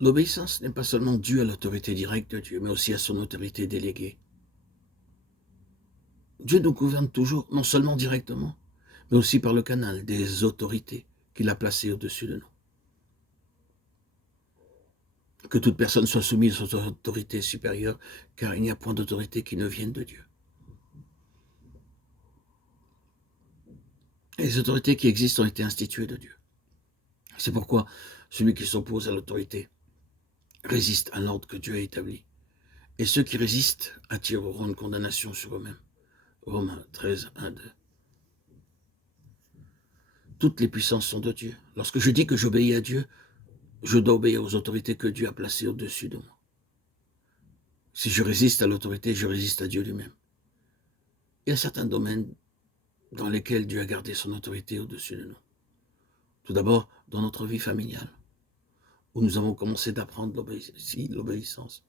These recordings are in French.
L'obéissance n'est pas seulement due à l'autorité directe de Dieu, mais aussi à son autorité déléguée. Dieu nous gouverne toujours, non seulement directement, mais aussi par le canal des autorités qu'il a placées au-dessus de nous. Que toute personne soit soumise aux autorités supérieures, car il n'y a point d'autorité qui ne vienne de Dieu. Et les autorités qui existent ont été instituées de Dieu. C'est pourquoi celui qui s'oppose à l'autorité résiste à l'ordre que Dieu a établi. Et ceux qui résistent attireront une condamnation sur eux-mêmes. Romains 13, 1, 2. Toutes les puissances sont de Dieu. Lorsque je dis que j'obéis à Dieu, je dois obéir aux autorités que Dieu a placées au-dessus de moi. Si je résiste à l'autorité, je résiste à Dieu lui-même. Il y a certains domaines dans lesquels Dieu a gardé son autorité au-dessus de nous. Tout d'abord, dans notre vie familiale, où nous avons commencé d'apprendre l'obéissance.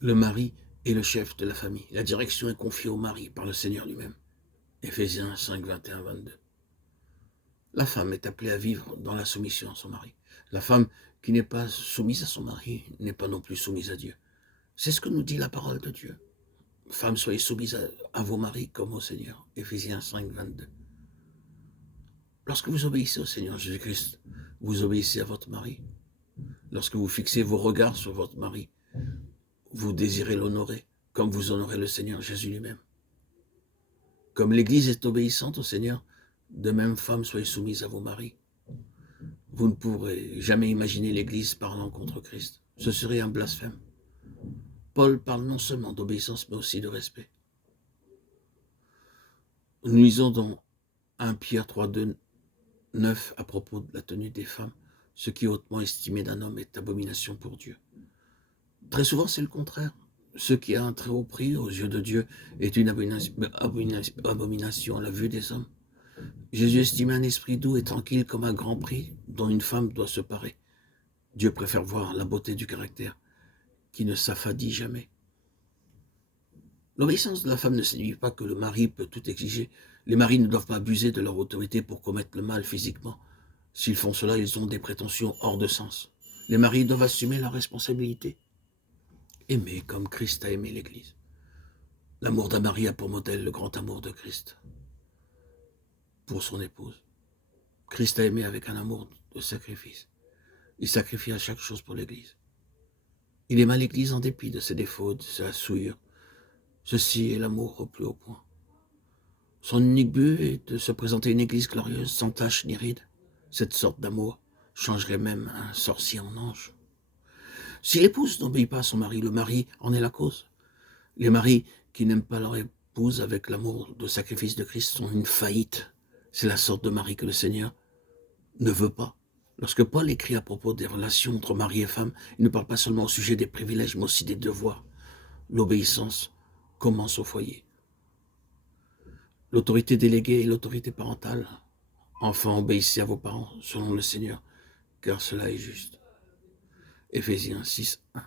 Le mari est le chef de la famille. La direction est confiée au mari par le Seigneur lui-même. Éphésiens 5, 21, 22. La femme est appelée à vivre dans la soumission à son mari. La femme qui n'est pas soumise à son mari n'est pas non plus soumise à Dieu. C'est ce que nous dit la parole de Dieu. Femmes, soyez soumises à vos maris comme au Seigneur. Éphésiens 5, 22. Lorsque vous obéissez au Seigneur Jésus-Christ, vous obéissez à votre mari. Lorsque vous fixez vos regards sur votre mari, vous désirez l'honorer comme vous honorez le Seigneur Jésus lui-même. Comme l'Église est obéissante au Seigneur, de même, femmes, soyez soumises à vos maris. Vous ne pourrez jamais imaginer l'Église parlant contre Christ. Ce serait un blasphème. Paul parle non seulement d'obéissance, mais aussi de respect. Nous lisons dans 1 Pierre 3, 2, 9 à propos de la tenue des femmes. Ce qui est hautement estimé d'un homme est abomination pour Dieu. Très souvent, c'est le contraire. Ce qui a un très haut prix aux yeux de Dieu est une abomination à la vue des hommes. Jésus estimait un esprit doux et tranquille comme un grand prix dont une femme doit se parer. Dieu préfère voir la beauté du caractère qui ne s'affadit jamais. L'obéissance de la femme ne signifie pas que le mari peut tout exiger. Les maris ne doivent pas abuser de leur autorité pour commettre le mal physiquement. S'ils font cela, ils ont des prétentions hors de sens. Les maris doivent assumer leurs responsabilités. Aimer comme Christ a aimé l'Église. L'amour d'un mari a pour modèle le grand amour de Christ pour son épouse. Christ a aimé avec un amour de sacrifice. Il sacrifie à chaque chose pour l'Église. Il aima l'Église en dépit de ses défauts, de sa souillure. Ceci est l'amour au plus haut point. Son unique but est de se présenter une Église glorieuse, sans tache ni ride. Cette sorte d'amour changerait même un sorcier en ange. Si l'épouse n'obéit pas à son mari, le mari en est la cause. Les maris qui n'aiment pas leur épouse avec l'amour de sacrifice de Christ sont une faillite. C'est la sorte de mari que le Seigneur ne veut pas. Lorsque Paul écrit à propos des relations entre mari et femme, il ne parle pas seulement au sujet des privilèges, mais aussi des devoirs. L'obéissance commence au foyer. L'autorité déléguée et l'autorité parentale. Enfants, obéissez à vos parents selon le Seigneur, car cela est juste. Éphésiens 6, 1.